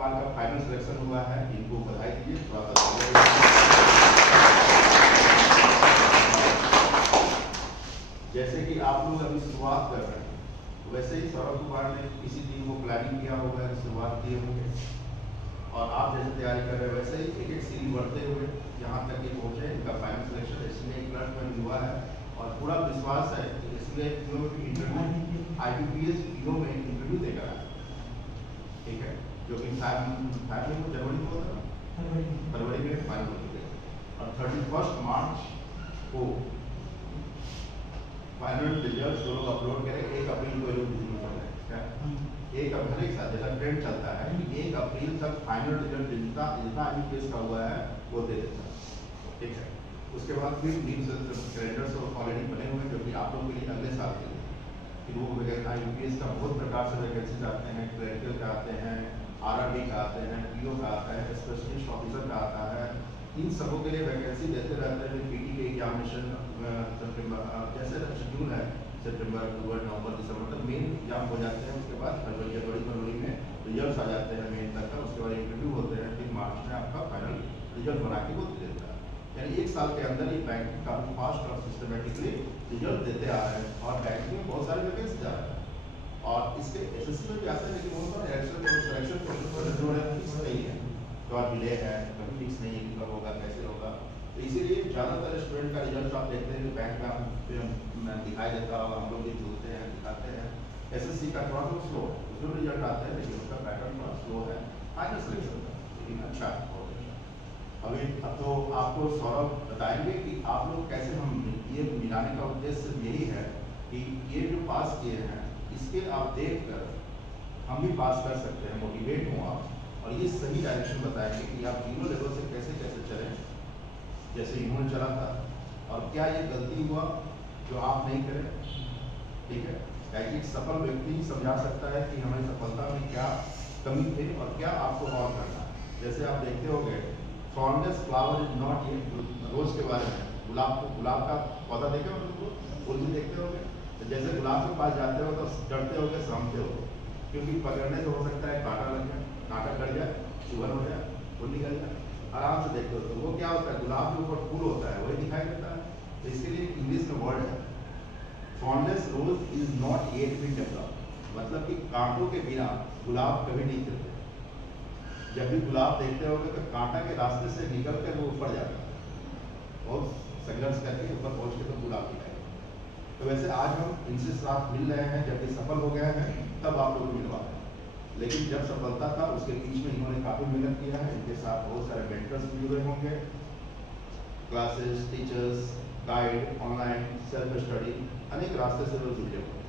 कुमार का final selection हुआ है, इनको बधाई दीजिए थोड़ा सा। जैसे कि आप लोग अभी शुरुआत कर रहे हैं, वैसे ही सौरभ कुमार ने किसी दिन को प्लानिंग किया होगा, शुरुआत किए होंगे, और आप जैसे तैयारी कर रहे हैं वैसे ही एक एक सीढ़ी बढ़ते हुए यहाँ तक ये पहुँचे। इनका फाइनल सिलेक्शन इसलिए क्लर्क हुआ है और पूरा विश्वास है इसलिए इंटरव्यू IBPS PO में इंटरव्यू देकर आया, ठीक है, जो कि जनवरी को होता है, फरवरी में फाइनल हो चुके और 31 मार्च को फाइनल रिजल्ट जो लोग अपलोड करें 1 अप्रैल को लोग एक अप्रैल के साथ जैसा ट्रेंड चलता है कि 1 अप्रैल तक फाइनल रिजल्ट जितना IBPS का हुआ है वो दे देता है, ठीक है। उसके बाद फिर कैलेंडर्स ऑलरेडी बने हुए हैं जो कि आप लोग के लिए अगले साल के लिए फिर वो IBPS का बहुत प्रकार से वैकेंसीज आते हैं, क्लर्कल का आते हैं, RRB का आते हैं, PO का आता है, स्पेशलिस्ट ऑफिसर का आता है। इन सबों के लिए वैकेंसी देते रहते हैं। PT के एग्जामिनेशन सितंबर जैसे शेड्यूल है, सितंबर, अक्टूबर, नवंबर, दिसंबर तक मेन एग्जाम हो जाते हैं। उसके बाद जनवरी में रिजल्ट आ जाते हैं मेन तक का, उसके बाद इंटरव्यू होते हैं, फिर मार्च में आपका फाइनल रिजल्ट बना के वो देता है। यानी 1 साल के अंदर ये बैंक काफी फास्ट और सिस्टमेटिकली रिजल्ट देते आ रहे हैं और बैंक में बहुत सारे वैकेंसी जा रहे हैं और इसके SSC में भी आते हैं, लेकिन उनका सिलेक्शन प्रोसेस फिक्स नहीं है, थोड़ा डिले है, कभी फिक्स नहीं है कि कब होगा कैसे होगा। तो इसीलिए ज़्यादातर स्टूडेंट का रिजल्ट आप देखते हैं कि बैंक में मैं दिखाई देता और हम लोग भी जुड़ते हैं दिखाते हैं। SSC का थोड़ा सा स्लो है, उसमें रिजल्ट आते हैं लेकिन उसका पैटर्न थोड़ा स्लो है फाइनल सिलेक्शन का, लेकिन अच्छा है। अभी अब तो आपको सौरभ बताएंगे कि आप लोग कैसे हम ये मिलाने का उद्देश्य यही है कि ये जो पास किए हैं इसके आप देख कर हम भी पास कर सकते हैं, मोटिवेट हों आप, और ये सही डायरेक्शन बताएंगे कि आप 0 लेवल से कैसे कैसे चलें जैसे इन्होंने चला था, और क्या ये गलती हुआ जो आप नहीं करें, ठीक है। ताकि एक सफल व्यक्ति ही समझा सकता है कि हमारी सफलता में क्या कमी थी और क्या आपको और करना है। जैसे आप देखते होंगे थॉर्नलेस फ्लावर इज नॉट येट, रोज के बारे में, गुलाब का पौधा देखे हो, फूल भी देखते होंगे, तो जैसे गुलाब के पास जाते हो तो डरते होगे, सहमते हो, क्योंकि पकड़ने से हो सकता है कांटा लग जाए, कांटा कट जाए, चुभन हो जाए, फूल निकल जाए। आराम से देखते हो तो वो क्या होता है, गुलाब के ऊपर फूल होता है वही दिखाई देता है। तो इसके लिए इंग्लिश में वर्ड है, thornless rose is not yet been developed, मतलब कि कांटों के बिना गुलाब कभी नहीं खिलते। जब भी गुलाब देखते होगे तो कांटा के रास्ते से निकल कर वो ऊपर जाता है और संघर्ष करके ऊपर पहुंच के तो गुलाब दिखाएगा। तो वैसे आज हम इनसे साथ मिल रहे हैं, जब ये सफल हो गए हैं तब आप लोग को मिलवा रहे हैं, लेकिन जब सफलता था उसके बीच में इन्होंने काफ़ी मेहनत किया है। इनके साथ बहुत सारे मेंटर्स भी जुड़े होंगे, classes, teachers, guide, online, self study, अनेक रास्ते से लोग जुड़े होंगे,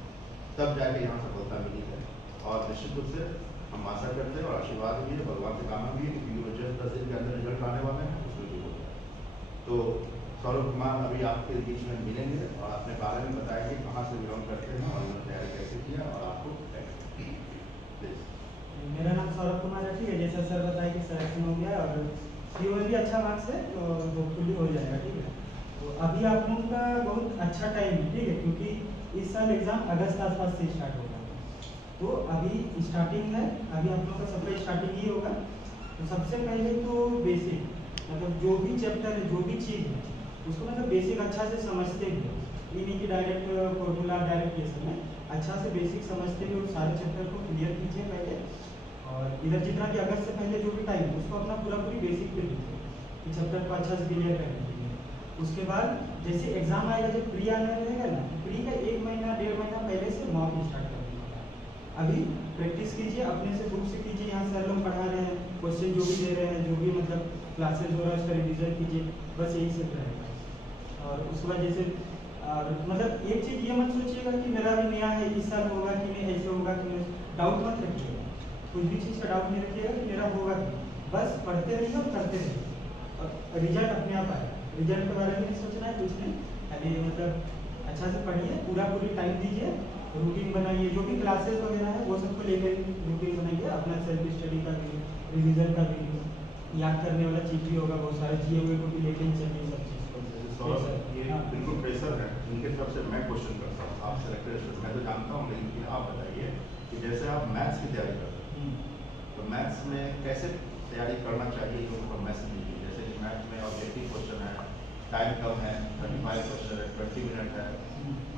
तब जाके यहाँ सफलता मिली है। और निश्चित रूप से हम आशा करते हैं और आशीर्वाद भी है, भगवान से कामना भी है कि 10 दिन के अंदर रिजल्ट आने वाले हैं, उसमें भी हो जाए। तो सौरभ कुमार अभी आपके बीच में मिलेंगे और अपने बारे में बताएंगे कहाँ से बिलोंग करते हैं और उन्होंने तैयारी कैसे किया और आपको मेरा नाम सौरभ कुमार है, ठीक है। जैसा सर बताया कि सिलेक्शन हो गया और CO में भी अच्छा मार्क्स है तो होपफुली हो जाएगा, ठीक है। तो अभी आप लोगों का बहुत अच्छा टाइम है, ठीक है, क्योंकि इस साल एग्ज़ाम अगस्त आसपास से स्टार्ट होगा। तो अभी स्टार्टिंग है, अभी आप लोगों का सबका स्टार्टिंग ही होगा। तो सबसे पहले तो बेसिक, मतलब जो भी चैप्टर है, जो भी चीज़ है उसको मतलब बेसिक अच्छा से समझते हुए, ये नहीं कि डायरेक्ट फॉर्मूला डायरेक्ट ये सब में, अच्छा से बेसिक समझते हुए सारे चैप्टर को क्लियर कीजिए पहले। और इधर जितना भी अगस्त से पहले जो भी टाइम है उसको अपना पूरा पूरी बेसिक पे दीजिए कि चैप्टर को अच्छा से क्लियर करने के लिए। उसके बाद जैसे एग्जाम आएगा, जब प्री आने रहेगा ना, प्री का 1 महीना 1.5 महीना पहले से मॉक स्टार्ट कर दीजिए। अभी प्रैक्टिस कीजिए, अपने से बुक से कीजिए, यहाँ सर लोग पढ़ा रहे हैं, क्वेश्चन जो भी दे रहे हैं, जो भी मतलब क्लासेस हो रहा है उसका रिविजन कीजिए, बस यही सब रहेगा। और उसके बाद जैसे मतलब एक चीज़ ये मत सोचिएगा कि मेरा भी नया है, इस साल होगा कि नहीं, ऐसे होगा कि नहीं, डाउट मत रखिएगा, कुछ भी चीज़ का डाउट नहीं रखिएगा कि मेरा होगा कि, बस पढ़ते रहिए और करते रहिए और रिजल्ट अपने आप आएगा। रिजल्ट के बारे में नहीं सोचना है कुछ नहीं, खाली मतलब अच्छा से पढ़िए, पूरी टाइम दीजिए, रूटीन बनाइए, जो भी क्लासेस वगैरह है वो सबको लेकर रूटीन बनाइए, अपना सेल्फ स्टडी का भी, रिविजन का भी, याद करने वाला चीज़ भी होगा, बहुत सारे GA को भी लेके ही चलिए सब चीज़ को। ये बिल्कुल प्रेशर है इनके तरफ से। मैं क्वेश्चन करता हूँ, आप सेलेक्टेड, मैं तो जानता हूँ, लेकिन आप बताइए कि जैसे आप मैथ्स की तैयारी करते हैं तो मैथ्स में कैसे तैयारी करना चाहिए ये उनको मैसेज दीजिए। जैसे कि मैथ में ऑब्जेक्टिव क्वेश्चन है, टाइम कम है, 35 क्वेश्चन है, 20 मिनट है,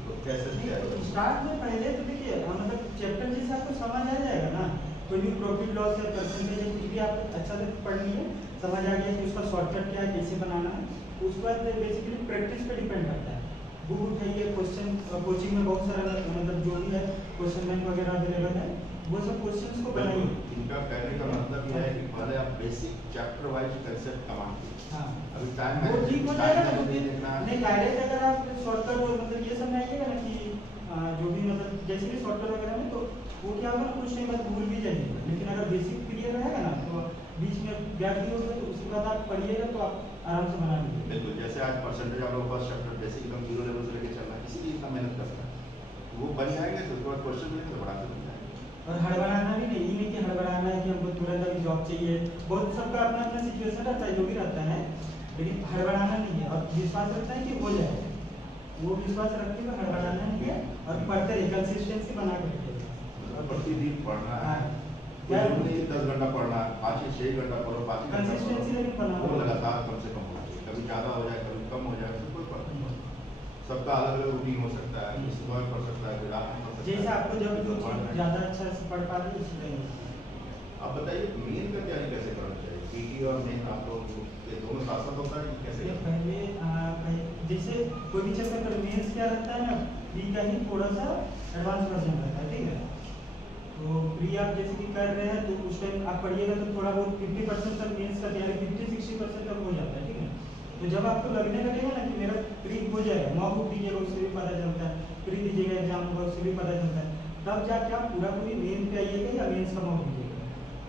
तो कैसे तैयारी करें? स्टार्ट में पहले तो देखिए मतलब चैप्टर जैसा आपको समझ आ जाएगा ना, कोई भी प्रॉफिट लॉस है परसेंटेज है कुछ भी आप अच्छा से पढ़ लिए, समझ आ गया कि उसका शॉर्टकट क्या है, कैसे बनाना है। उसके बाद बेसिकली प्रैक्टिस पे डिपेंड करता है। बुक उठाइए, क्वेश्चन कोचिंग में बहुत सारा मतलब जो भी है क्वेश्चन बैंक वगैरह अवेलेबल है, वो सब क्वेश्चंस को बनाइए। इनका कहने का मतलब यह है कि पहले आप बेसिक चैप्टर वाइज कंसेप्ट कमा लीजिए। हाँ अभी टाइम वो ठीक हो जाएगा ना, नहीं देखना नहीं डायरेक्ट अगर आप शॉर्टकट और मतलब ये सब में आइएगा ना कि जो भी मतलब जैसे भी शॉर्टकट वगैरह में तो वो क्या होगा ना कुछ नहीं बात भूल भी जाएंगे। लेकिन अगर बेसिक क्लियर रहेगा ना तो बीच में गैप भी होगा तो उसके बाद आप पढ़िएगा तो आप आराम से बना लीजिए। बिल्कुल, जैसे आज परसेंटेज आप लोग फर्स्ट चैप्टर बेसिक एकदम 0 लेवल से लेके चलना है, इसीलिए इतना मेहनत करना है। वो बन जाएंगे तो उसके बाद क्वेश्चन भी तो बढ़ाते बन जाएंगे। और हड़बड़ाना भी नहीं, ये नहीं कि हड़बड़ाना है कि हमको तुरंत अभी जॉब चाहिए। बहुत सबका अपना अपना सिचुएशन रहता है, जो भी रहता है, लेकिन हड़बड़ाना नहीं है और विश्वास रखना है कि हो जाए। वो विश्वास रखते हुए हड़बड़ाना नहीं है और पढ़ते रहिए, कंसिस्टेंसी बना के रखिए। प्रतिदिन पढ़ना है, क्या कोई नहीं 10 घंटा पढ़ना है, 5 से 6 घंटा पढ़ो, 5 घंटा कंसिस्टेंसी लेकिन पढ़ो, बनाओ। वो लगातार कम से कम होना चाहिए। कभी ज़्यादा हो जाए, कभी कम हो जाए, कोई फर्क नहीं पड़ता। सबका अलग अलग रूटीन हो सकता है, किसी सुबह पढ़ सकता है, कोई रात में पढ़ सकता है। जैसे आपको जब जो चीज़ ज़्यादा अच्छा से पढ़ पा रही है इसलिए। आप बताइए मेन का तैयारी कैसे करना चाहिए? पीटी और मेन आप लोग ये दोनों साथ साथ होता है कि कैसे? ये पहले जैसे कोई भी चैप्टर पर मेंस क्या रहता है ना, प्री का ही थोड़ा सा एडवांस वर्जन रहता है, ठीक है। तो प्री आप जैसे कि कर रहे हैं तो उस टाइम आप पढ़िएगा तो थोड़ा बहुत 50% तक मेंस का तैयारी 50-60% तक हो जाता है, ठीक है। तो जब आपको लगने लगेगा ना कि मेरा प्री हो जाएगा, मॉक बुक दीजिएगा उससे भी पता चलता है, प्री दीजिएगा एग्जाम होगा उससे भी पता चलता है, तब जाके आप पूरा पूरी मेन पे आइएगा या मेंस का मॉक दीजिएगा।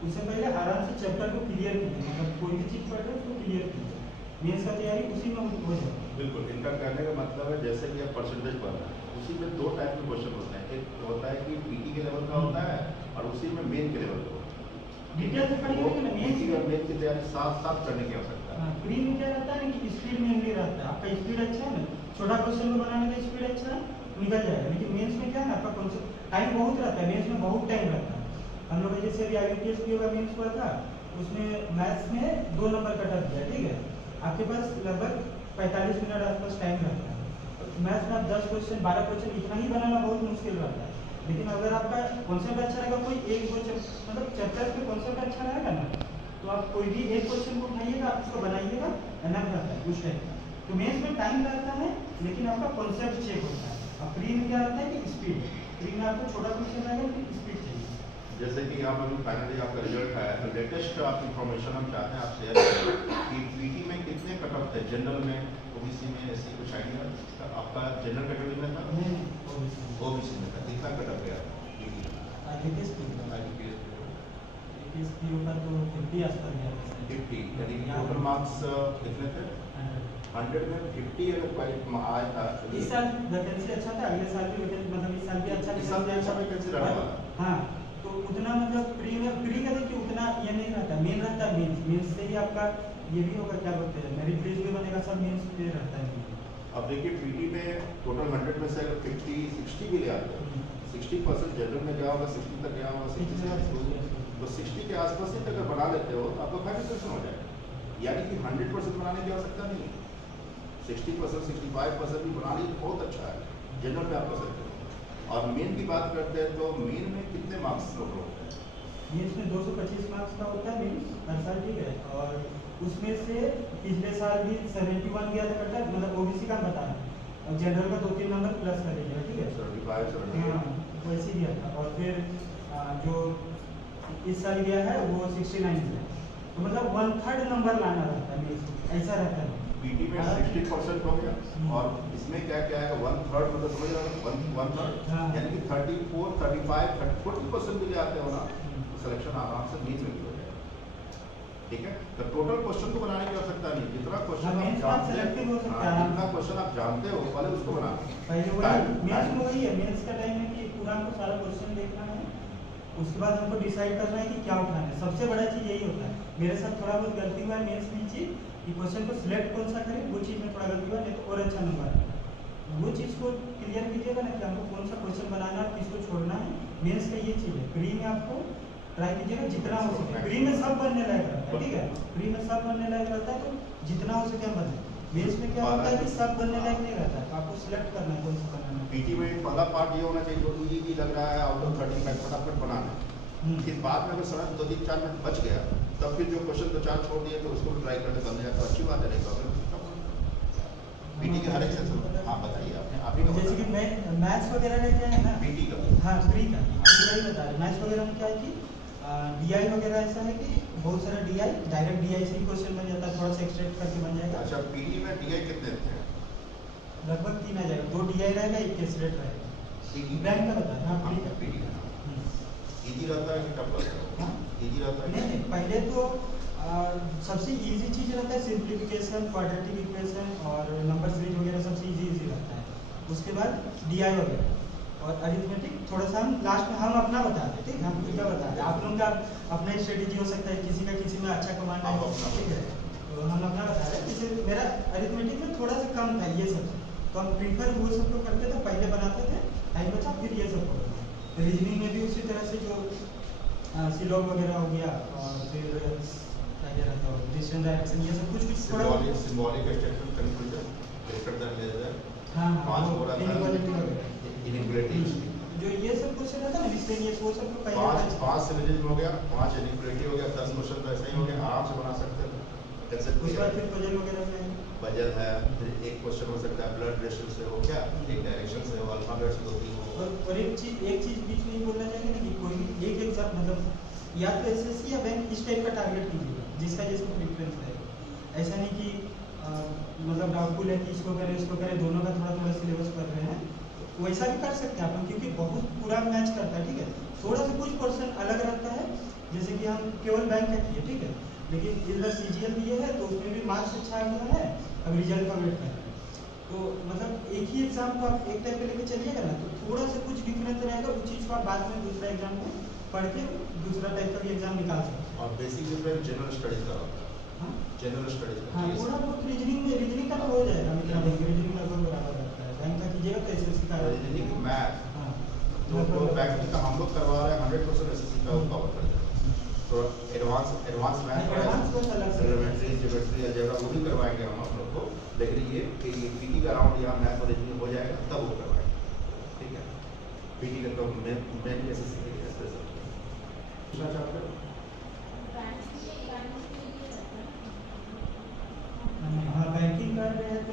उससे पहले आराम से चैप्टर को क्लियर कीजिए, मतलब कोई भी चीज़ पढ़ रहे हो उसको क्लियर कीजिए, मेंस का तैयारी उसी में हो जाएगा। बिल्कुल, इनका कहने का मतलब है जैसे कि आप परसेंटेज पढ़ रहे हैं, उसी में 2 टाइप के क्वेश्चन होते हैं। एक होता है कि पीटी के लेवल का होता है और उसी में मेन के लेवल का होता है। डिटेल से पढ़िएगा ना, मेन पीटी और मेन की तैयारी साथ साथ करने की आवश्यकता है। प्री में क्या रहता है कि स्पीड में नहीं रहता है, आपका स्पीड अच्छा है ना, छोटा क्वेश्चन को बनाने का स्पीड अच्छा है, निकल जाएगा। लेकिन मेंस में क्या है ना, आपका कॉन्सेप्ट टाइम बहुत रहता है, मेंस में बहुत टाइम रहता है। हम लोग जैसे अभी IBPS की होगा मेंस हुआ था, उसमें मैथ्स में 2 नंबर कट ऑफ दिया, ठीक है। आपके पास लगभग 45 मिनट आसपास टाइम रहता है। मैथ्स में आप 10 क्वेश्चन 12 क्वेश्चन इतना ही बनाना बहुत मुश्किल रहता है। लेकिन अगर आपका कॉन्सेप्ट अच्छा रहेगा, कोई एक दो मतलब चैप्टर पे कॉन्सेप्ट अच्छा रहेगा ना, तो आप कोई भी एक क्वेश्चन को उठाइएगा, आप उसको बनाइएगा, एनफ रहता है उस टाइम का। तो मेंस में टाइम लगता है लेकिन आपका कॉन्सेप्ट चेक होता है। और प्री में क्या रहता है कि स्पीड, प्री में आपको छोटा क्वेश्चन रहेगा लेकिन स्पीड चाहिए। जैसे कि आप अभी फाइनली आपका रिजल्ट आया है, तो लेटेस्ट आप इंफॉर्मेशन हम चाहते हैं आप शेयर करें कि पीटी में कितने कट ऑफ थे, जनरल में, ओबीसी में, एससी कुछ आइडिया? आपका जनरल कैटेगरी में था? ओबीसी में था, कितना कट ऑफ गया IBPS के ऊपर तो 50 आसपास गया। 50, यानी टोटल मार्क्स कितने थे? 100 में 50 अगर क्वालिटी आया था। इस साल वैकेंसी अच्छा था, अगले साल भी वैकेंसी मतलब इस साल भी अच्छा, इस साल भी अच्छा वैकेंसी रहने वाला। हाँ, तो उतना मतलब प्री का देखिए उतना ये नहीं रहता, मेन रहता है मेंस। मेंस से ही आपका ये भी होगा, क्या बोलते हैं, मेरिट लिस्ट भी बनेगा, सब मेंस पे रहता है। अब देखिए पीटी में टोटल 100 में से अगर 50-60 भी ले आते हैं, 60% जनरल में गया होगा, 60 तक गया होगा, 60 तो 60 के आसपास ही अगर बना लेते हो तो आपका फाइनल सेक्शन हो जाएगा। यानी कि 100% बनाने की आवश्यकता नहीं है, 60%, 65% भी बना ली तो बहुत अच्छा है, जनरल में आप कर सकते हो। और मेन की बात करते हैं तो मेन में कितने मार्क्स टोटल होते हैं? मेंस में 225 मार्क्स का होता है मेंस हर साल, ठीक है। और उसमें से पिछले साल भी 71 गया था कटा, मतलब ओबीसी का बता रहा है, और जनरल का 2-3 नंबर प्लस कर दीजिएगा, ठीक है। 75 हाँ वैसे गया था। और फिर जो इस साल गया है वो 69 है, तो मतलब 1/3 नंबर लाना रहता है मेंस, ऐसा रहता है। पीटी में 60% हो गया और इसमें क्या क्या है 1/3 मतलब समझ रहे हो 1/3 यानी कि 34, 35, 40% भी ले आते हो ना तो सिलेक्शन आराम से मेंस में भी हो जाएगा, ठीक है। तो टोटल क्वेश्चन को बनाने की आवश्यकता नहीं, जितना क्वेश्चन आप जानते हैं, जितना क्वेश्चन आप जानते हो पहले उसको बना पहले वही मेंस में वही है। मेंस का टाइम है कि पूरा हमको सारा क्वेश्चन देखना है, उसके बाद हमको डिसाइड करना है कि क्या उठाना है। सबसे बड़ा चीज़ यही होता है, मेरे साथ थोड़ा बहुत गलती हुआ है मेंस में चीज़ कि क्वेश्चन को सिलेक्ट कौन सा करें, वो चीज़ में थोड़ा गलती हुआ, नहीं तो और अच्छा नंबर है। वो चीज़ को क्लियर कीजिएगा ना कि हमको कौन सा क्वेश्चन बनाना है, किसको छोड़ना है। मेंस का ये चीज़ है। प्री में आपको ट्राई कीजिएगा जितना हो सके। प्री में सब बनने लायक रहता है, ठीक है, प्री में सब बनने लायक रहता है, तो जितना हो सके हम बने। बेस में क्या होता है कि सब बनने लायक नहीं रहता है, तो आपको सिलेक्ट करना है कौन सा बनाना है। पीटी में पहला पार्ट ये होना चाहिए जो इजी लग रहा है, आउट ऑफ 30 मिनट फटाफट बनाना है। फिर बाद में अगर समय 2-3-4 मिनट बच गया, तब फिर जो क्वेश्चन 2-4 छोड़ दिए तो उसको ट्राई करने समझ जाए तो अच्छी बात है, नहीं प्रॉब्लम। पीटी के हर एक सेक्शन, हाँ बताइए आप ही। जैसे कि मैं मैथ्स वगैरह में क्या है ना, पीटी का, हाँ प्री का वही बता रहे। मैथ्स वगैरह में क्या है कि डीआई वगैरह ऐसा है कि बहुत सारा डीआई डायरेक्ट डीआई से ही क्वेश्चन बन जाता है, थोड़ा सा एक्सट्रैक्ट करके बन जाएगा। अच्छा पीटी में डीआई कितने थे? लगभग 3 आ जाएगा, 2 डीआई रहेगा, 1 कैलकुलेट रहेगा। पीटी बैंक का बता रहे, हाँ हाँ प्री का। पीटी का इजी रहता है कि टफ रहता है? हाँ? इजी रहता है? नहीं, पहले तो सबसे इजी चीज रहता है सिंप्लीफिकेशन, क्वाड्रेटिक इक्वेशन और नंबर सीरीज वगैरह, सबसे इजी रहता है। उसके बाद डीआई वगैरह और अरिथमेटिक थोड़ा सा हम लास्ट में हम अपना बताते हैं, ठीक है, हम खुद का बताते हैं। आप लोगों का अपना स्ट्रेटेजी हो सकता है, किसी का किसी में अच्छा कमांड है, ठीक है, तो हम अपना बता रहे हैं। जैसे मेरा अरिथमेटिक में थोड़ा सा कम था ये सब, तो हम प्रीफर वो सब को करते थे, पहले बनाते थे, टाइम बचा फिर ये सब करते। रीजनिंग में भी उसी तरह से जो सिलॉग वगैरह हो गया, और फिर क्या रहता है डिस्टेंस डायरेक्शन, ये सब कुछ थोड़ा symbolic statement conclusion greater than less than, हाँ पांच हो रहा था इनइक्वालिटी वगैरह, इनइक्वालिटी, जो ये सब कुछ रहता है ना मिसलेनियस, वो सब को पहले पांच सिलोजिज्म हो गया, 5 इनइक्वालिटी हो गया, 10 क्वेश्चन तो ऐसा ही हो गया, आराम से बना सकते हैं। उसके बाद फिर पजल वगैरह में पजल है, फिर एक क्वेश्चन हो सकता है ब्लड प्रेशर से हो, क्या एक डायरेक्शन से हो, अल्फाबेट से 2-3 हो। और एक चीज बीच में ही बोलना चाहिए ना कि कोई भी एक एग्जाम मतलब या तो एसएससी या बैंक इस टाइप का टारगेट कीजिएगा जिसका जिसको प्रेफरेंस है। ऐसा नहीं कि मतलब डाउटफुल है कि इसको करें उसको करें, दोनों का थोड़ा थोड़ा सिलेबस कर रहे हैं, तो वैसा भी कर सकते हैं आप, क्योंकि बहुत पूरा मैच करता है, ठीक है। थोड़ा सा कुछ पर्सन अलग रहता है, जैसे कि हम केवल बैंक का किए, ठीक है, लेकिन इस बार सीजीएल दिए है तो उसमें भी मार्क्स अच्छा आ गया है, अब रिजल्ट का वेट कर रहे हैं। तो मतलब एक ही एग्जाम को आप एक टाइप पे लेके चलिएगा ना, तो थोड़ा सा कुछ डिफरेंस रहेगा, उस चीज़ को आप बाद में दूसरा एग्जाम में पढ़ के दूसरा टाइप का भी एग्जाम निकाल सकते हैं। और बेसिक डिफरेंस जनरल स्टडीज का होता है, जनरल स्टडीज का, हाँ थोड़ा बहुत रीजनिंग का तो हो जाएगा, मतलब रीजनिंग लगभग बराबर रहता है। बैंक का कीजिएगा तो एसएससी का रीजनिंग मैथ, हाँ तो बैंक का हम लोग करवा रहे हैं 100% एसएससी का कवर कर देगा। तो advance math, elementary, geometry, algebra वो भी करवाएंगे हम आप लोग को, लेकिन ये पीटी का राउंड यहाँ मैथ और रीजनिंग हो जाएगा तब वो करवाएंगे, ठीक है। पीटी का तो मेन एसएससी के लिए स्पेशल दूसरा चैप्टर हाँ बैंकिंग कर रहे हैं तो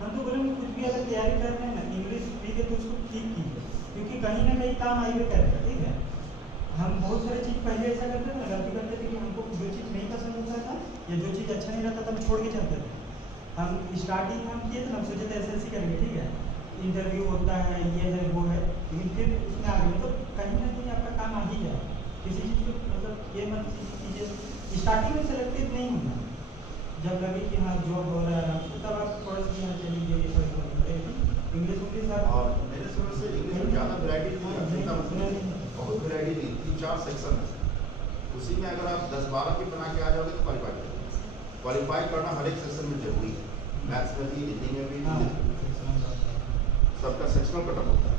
हम तो बोलेंगे कुछ भी अगर तैयारी कर रहे हैं ना, इंग्लिश ठीक है तो उसको ठीक कीजिए, क्योंकि कहीं ना कहीं काम आइए करेगा, ठीक है। हम बहुत सारी चीज़ पहले ऐसा करते थे ना, गलती करते थे कि हमको जो चीज़ नहीं पसंद होता था या जो चीज़ अच्छा नहीं रहता था हम छोड़ के चलते थे। हम स्टार्टिंग हम किए थे ना, सोचे थे एसएससी करेंगे, ठीक है, इंटरव्यू होता है, ये है वो है, लेकिन फिर उसमें आ गए तो कहीं ना कहीं आपका काम आ ही जाए। किसी चीज़ को मतलब ये मत कीजिए स्टार्टिंग में सेलेक्टेड नहीं होना, जब लगे कि हाँ जॉब हो रहा है आराम से, तब आप थोड़ा सा यहाँ चलिए इंग्लिश आप। और मेरे समझ से इंग्लिश में ज़्यादा वैरायटी नहीं है, बहुत वैरायटी नहीं, 3-4 सेक्शन है, उसी में अगर आप 10-12 की बना के आ जाओगे तो क्वालिफाई करना हर एक सेक्शन में जरूरी है, मैथ्स में भी, हिंदी में भी, सबका सेक्शनल कटअप होता है,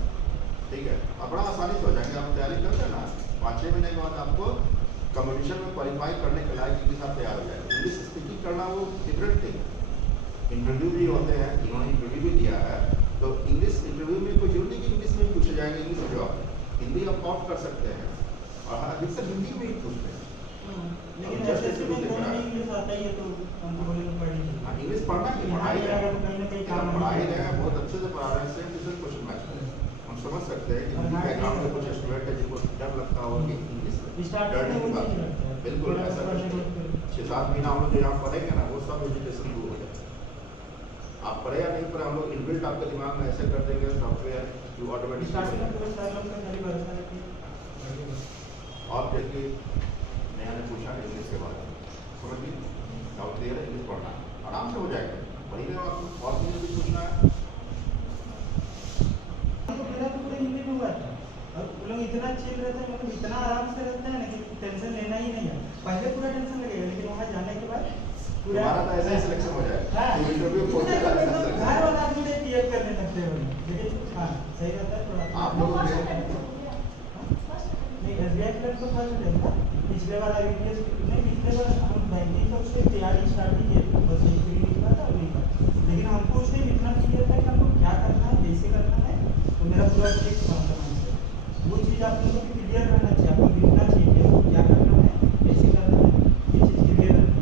ठीक है। अब बड़ा आसानी से हो जाएंगे, आप तैयारी करते हैं ना, 5-6 महीने के बाद आपको कंपटीशन में क्वालिफाई करने के लायक इंग्लिश आप तैयार हो जाएगा। इंग्लिश स्पीकिंग करना वो डिफरेंट थिंग है, इंटरव्यू भी होते हैं, इन्होंने इंटरव्यू भी दिया है, तो इंग्लिश इंटरव्यू में कोई जरूरी कि इंग्लिश में भी पूछे जाएंगे, इंग्लिश में जवाब, हिंदी आप ऑप्ट कर सकते हैं, और अधिकतर हिंदी में ही पूछते हैं। लेकिन एसएससी में इंग्लिश आता ही है तो हमको बोलेंगे पढ़ेंगे, हाँ इंग्लिश पढ़ना है, पढ़ाई है, कहीं ना कहीं काम पढ़ाई है, बहुत अच्छे से पढ़ा रहे हैं, same to same question match करें, हम समझ सकते हैं कि हिंदी बैकग्राउंड में कुछ स्टूडेंट है जिनको डर लगता हो कि इंग्लिश में डर नहीं बात, बिल्कुल ऐसा 6-7 महीना हम लोग जो यहाँ पढ़ेंगे ना, वो सब एजुकेशन दूर हो जाए। आप पढ़े या नहीं पढ़े, हम लोग इनबिल्ट आपके दिमाग में ऐसे कर देंगे सॉफ्टवेयर जो ऑटोमेटिक। और जैसे मैंने पूछा इंग्लिश के बारे में, समझ ली डाउट क्लियर है, इंग्लिश पढ़ना आराम से हो जाएगा, वही में आपको और भी पूछना है। मेरा तो पूरा हिंदी में हुआ था, और वो लोग इतना चिल रहते हैं, मतलब इतना आराम से रहते हैं ना कि टेंशन लेना ही नहीं है। पहले पूरा टेंशन लगेगा, लेकिन वहाँ जाने के बाद हमारा तो ऐसा ही सिलेक्शन हो जाएगा, इंटरव्यू घर वाला आदमी क्लियर करने लगते हैं, लेकिन हाँ सही रहता है थोड़ा। आप लोग नहीं एसबीआई क्लब तो फर्स्ट है पिछले बार IBPS नहीं, पिछले बार हम बैंकिंग का उससे तैयारी स्टार्ट नहीं किए थे, बस एक भी निकला था और नहीं था, लेकिन हमको उसने इतना क्लियर था कि हमको क्या करना है, कैसे करना है, तो मेरा पूरा फिक्स कॉन्फिडेंस है। वो चीज़ आप लोगों को क्लियर रहना चाहिए, आपको दिखना चाहिए कि आपको क्या करना है, कैसे करना है, ये चीज़ क्लियर रहना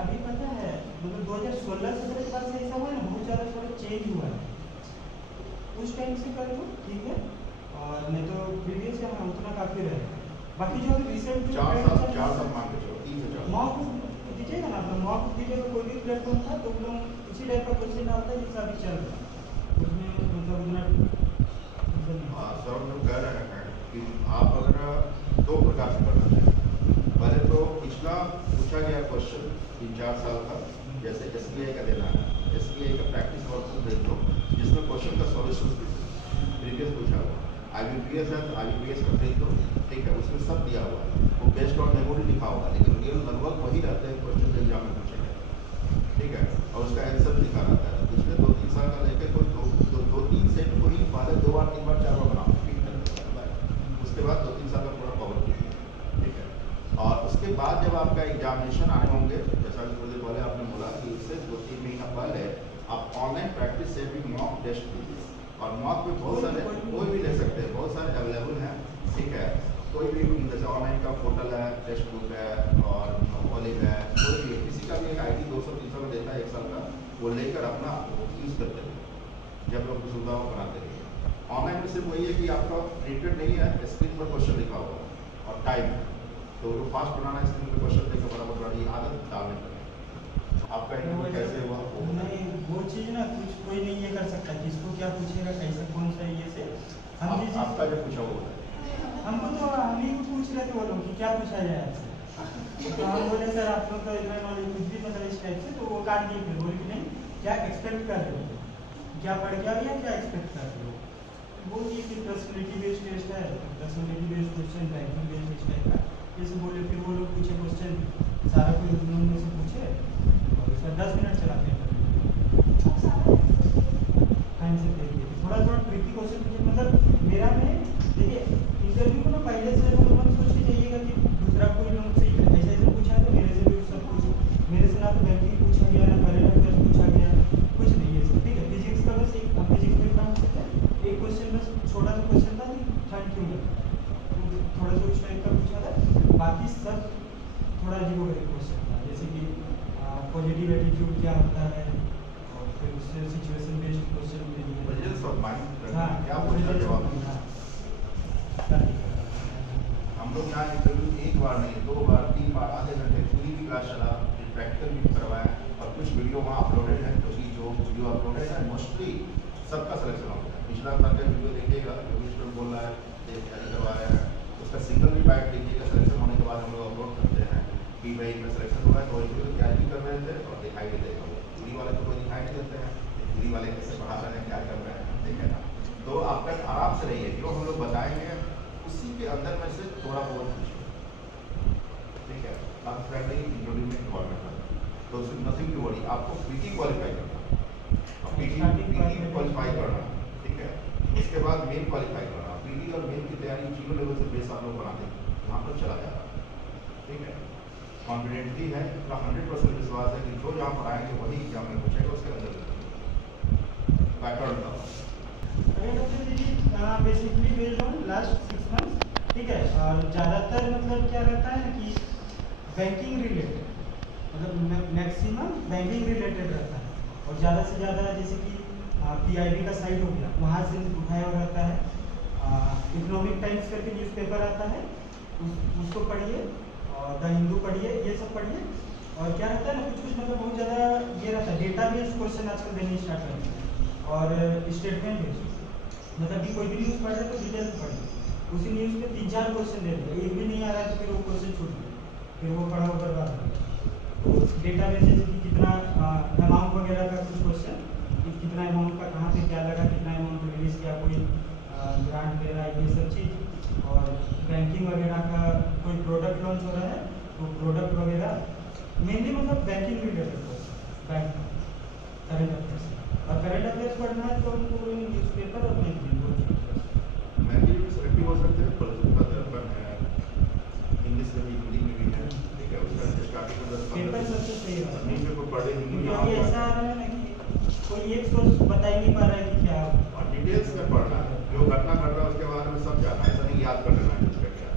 अभी पता है, मतलब 2016-17 के बाद से ऐसा हुआ है ना, बहुत ज़्यादा थोड़ा चेंज हुआ है, उस टाइम से कर लो ठीक है, और नहीं तो प्रीवियस ईयर हम उतना काफ़ी रहे। बाकी जो रिसेंट 4 साल मान के चलो, 3 से 4 मॉक दीजिएगा ना, अपना मॉक दीजिएगा, कोई भी प्लेटफॉर्म था तो लोग इसी टाइप का क्वेश्चन आता है जैसा अभी चल रहा है, उसमें मतलब उतना सर लोग कह रहे हैं कि आप अगर 2 प्रकार से करना चाहें, पहले तो पिछला पूछा गया क्वेश्चन 3-4 साल का, जैसे SBI का देना है, SBI का प्रैक्टिस वर्क भेज दो जिसमें क्वेश्चन का सॉल्यूशन प्रीवियस पूछा हुआ, IBPS है तो IBPS का भेज दो, ठीक है, उसमें सब दिया हुआ है, वो बेस्ड ऑन मेमोरी लिखा होगा, लेकिन रियल लगभग वही रहते हैं क्वेश्चन एग्जाम में पूछे गए, ठीक है, और उसका आंसर लिखा रहता है। पिछले 2-3 साल का लेकर कोई 2-3 सेट को ही पहले 2 बार 3 बार 4 बार बनाओ, उसके बाद 2-3 साल का पूरा कवर कीजिए, ठीक है, और उसके बाद जब आपका एग्जामिनेशन आने होंगे, जैसा कि थोड़ी देर पहले आपने बोला कि इससे 2-3 महीना पहले आप ऑनलाइन प्रैक्टिस से भी मॉक टेस्ट कीजिए, और मॉक में बहुत सारे कोई भी ले सकते हैं, बहुत सारे अवेलेबल हैं, ठीक है, कोई भी जैसे ऑनलाइन का पोर्टल है, टेक्स्ट बुक है और कॉलेज है, कोई भी किसी का भी एक ID 200-300 में देता है 1 साल का, वो लेकर अपना यूज़ करते हैं, जब लोग सुविधाओं बनाते हैं। ऑनलाइन में सिर्फ वही है कि आपका प्रिंटेड नहीं है, स्क्रीन पर क्वेश्चन लिखा हुआ है और टाइम, तो वो फास्ट बनाना स्क्रीन पर क्वेश्चन देकर बराबर बनानी आदत डालने पर आपका इंटरव्यू कैसे हुआ नहीं, वो चीज़ ना कुछ कोई नहीं ये कर सकता, किसको क्या पूछेगा, कैसे कौन सा ये से हम जिस आपका जो पूछा हुआ है हमको तो हम ही पूछ रहे थे वो लोग कि क्या पूछा जाए आपसे, तो हम बोले सर आप लोग का इतना नॉलेज कुछ भी मतलब इस टाइप से, तो वो काट दिए, फिर बोले कि नहीं क्या एक्सपेक्ट कर रहे हो, क्या पढ़ के आ गया, क्या एक्सपेक्ट कर रहे हो, वो ये कि पर्सनैलिटी बेस्ड टेस्ट है, personality based question, banking based इस टाइप का, जैसे बोले, फिर वो लोग पूछे क्वेश्चन, सारा कोई उन में से पूछे और उसका 10 मिनट चला पेपर टाइम से दे दिए, थोड़ा ट्रिकी क्वेश्चन पूछे, मतलब मेरा में देखिए इंटरव्यू को ना पहले से मत सोच के जाइएगा कि दूसरा कोई लोग से ऐसे ऐसे पूछा है तो मेरे से भी सब कुछ, मेरे से ना तो बैंकिंग पूछा गया ना करेंट अफेयर्स पूछा गया, कुछ नहीं है सब, ठीक है, फिजिक्स का बस एक फिजिक्स में काम करते हैं, एक क्वेश्चन बस छोटा सा क्वेश्चन था कि थर्ड क्यों है, थोड़ा सा उस टाइप का पूछा था, बाकी सब थोड़ा अजीब क्वेश्चन था, जैसे कि पॉजिटिव एटीट्यूड क्या होता है, और फिर उससे सिचुएशन बेस्ड क्वेश्चन दे दिए, हाँ क्या पूछा जवाब हम लोग यहाँ इंटरव्यू 1 बार नहीं 2 बार 3 बार आधे घंटे पूरी भी क्लास चला, फिर प्रैक्टिकल भी करवाया, और कुछ वीडियो वहाँ अपलोडेड है, क्योंकि जो वीडियो अपलोडेड है मोस्टली सबका सिलेक्शन होता है, पिछला साल का वीडियो देखिएगा, जो भी स्टूडेंट बोल रहा है तैयारी करवा रहा है, उसका सिंगल भी बाइट देखिएगा, सिलेक्शन होने के बाद हम लोग अपलोड करते हैं कि भाई इनका सिलेक्शन हुआ है, तो वही तो तैयारी कर रहे थे और दिखाई नहीं देगा, पूरी वाले तो कोई दिखाई नहीं देते हैं, पूरी वाले कैसे पढ़ा रहे हैं, क्या कर रहे हैं, ठीक है ना, तो आपका आराम से रहिए, जो हम लोग बताएंगे उसी के अंदर में से थोड़ा बहुत पूछिए, ठीक है, आप फ्रेंडली इंटरव्यू में इन्वॉल्व करना, तो नथिंग टू वरी, आपको PT क्वालिफाई करना, PT क्वालिफाई करना, ठीक है, इसके बाद मेन क्वालिफाई करना, PD और मेन की तैयारी 0 लेवल से बेस आप लोग बनाते हैं, वहाँ पर चला जाता है, ठीक है, कॉन्फिडेंटली है, पूरा 100% विश्वास है कि जो जहाँ पढ़ाएंगे वही एग्जाम में पूछेगा, उसके अंदर पैटर्न का basically based on last 6 months, ठीक है, और ज़्यादातर मतलब क्या रहता है कि बैंकिंग रिलेटेड, मतलब मैक्सिमम बैंकिंग रिलेटेड रहता है, और ज़्यादा से ज़्यादा जैसे कि PIB का साइट हो गया, वहाँ से उठाया हुआ रहता है, इकोनॉमिक टाइम्स करके न्यूज़पेपर आता है, उसको पढ़िए, और द हिंदू पढ़िए, ये सब पढ़िए, और क्या रहता है ना कुछ मतलब बहुत ज़्यादा ये रहता है, डेटा बेस्ड क्वेश्चन आजकल देने स्टार्ट करते हैं, और स्टेटमेंट बेस्ड, मतलब कि कोई भी न्यूज़ पढ़ रहे तो डिटेल्स पढ़िए, उसी न्यूज़ पे 3-4 क्वेश्चन दे दिए, एक भी नहीं आ रहा है तो फिर वो क्वेश्चन छूट गया, फिर वो पढ़ा बर्बाद हो गया, तो डेटा बेस कि कितना अमाउंट वगैरह का कुछ क्वेश्चन, कि कितना अमाउंट का कहाँ पे क्या लगा, कितना अमाउंट रिलीज किया, कोई ग्रांट दे रहा है, ये सब चीज़, और बैंकिंग वगैरह का कोई प्रोडक्ट लॉन्च हो रहा है तो प्रोडक्ट वगैरह, मेनली मतलब banking related question, current affairs. और करंट अफेयर्स पढ़ना है तो उनको न्यूज़पेपर और मैगजीन को मैगजीन में सेलेक्टिव हो सकते हैं, इंग्लिश में भी, हिंदी में भी है, ठीक है। उसका स्टार्टिंग में 10 पेपर सबसे सही है। न्यूज़पेपर पढ़े हिंदी में क्योंकि ऐसा आ रहा है ना कि कोई एक सोर्स बता ही नहीं पा रहा है कि क्या और डिटेल्स में पढ़ना है, जो घटना घट रहा है उसके बारे में सब जानना है, ऐसा नहीं याद कर लेना है उसका क्या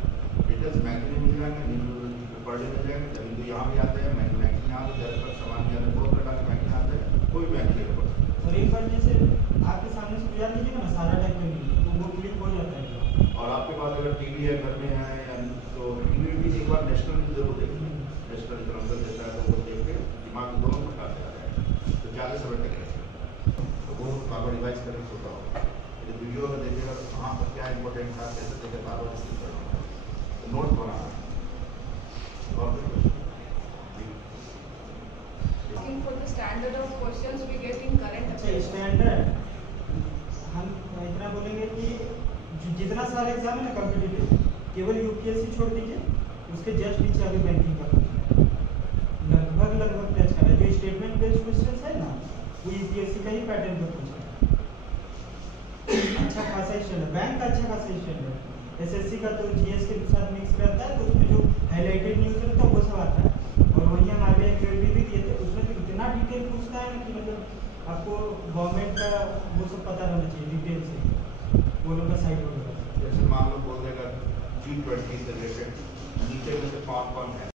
डिटेल्स। मैगजीन मिल जाएंगे, न्यूज़पेपर पढ़ने मिल जाएंगे। अभी तो यहाँ भी आते हैं मैगजीन, यहाँ तो ज़्यादातर सामान यहाँ बहुत प्रकार के मैगजीन आते हैं, कोई मैगजीन पढ़ सकते हैं। और एक बार जैसे आपके सामने से गुजार लीजिएगा ना सारा टाइप में तो वो क्लिक हो जाता है। और आपके पास अगर टीवी है घर में है या तो टीवी भी एक बार नेशनल न्यूज़ जरूर देखिए, नेशनल इंटरनेशनल देता है तो वो देख के दिमाग में दोनों प्रकार से आ जाएगा, तो ज़्यादा समय तक रहेगा। तो वो बार बार रिवाइज करके सोता होगा, यदि वीडियो अगर देखिएगा तो कहाँ पर क्या इंपॉर्टेंट था, कैसे देखे, बार बार इसकी करना है, तो नोट बनाना है। और Looking for the standard of questions we get in current अच्छा affairs. स्टैंडर्ड हम इतना बोलेंगे कि जितना सारा एग्जाम है ना कॉम्पिटिटिव, केवल यूपीएससी छोड़ दीजिए, उसके जस्ट नीचे अभी बैंकिंग का लगभग टच कर रहा है। जो स्टेटमेंट बेस्ड क्वेश्चंस है ना वो यूपीएससी का ही पैटर्न पर पूछा है। अच्छा खासा स्टैंडर्ड, बैंक का अच्छा खासा स्टैंडर्ड। एसएससी का तो जीएस के साथ मिक्स रहता है, तो उसमें जो हाईलाइटेड न्यूज़ रहता है वो सब आता है। और वहीं हम आरबीआई क्रेडिट भी दिए थे, उसमें तो इतना डिटेल पूछता है ना कि मतलब आपको गवर्नमेंट का वो सब पता रहना चाहिए डिटेल से, वो लोग का साइट वगैरह। जैसे मान लो बोल देगा G20 से रिलेटेड नीचे में से कौन कौन है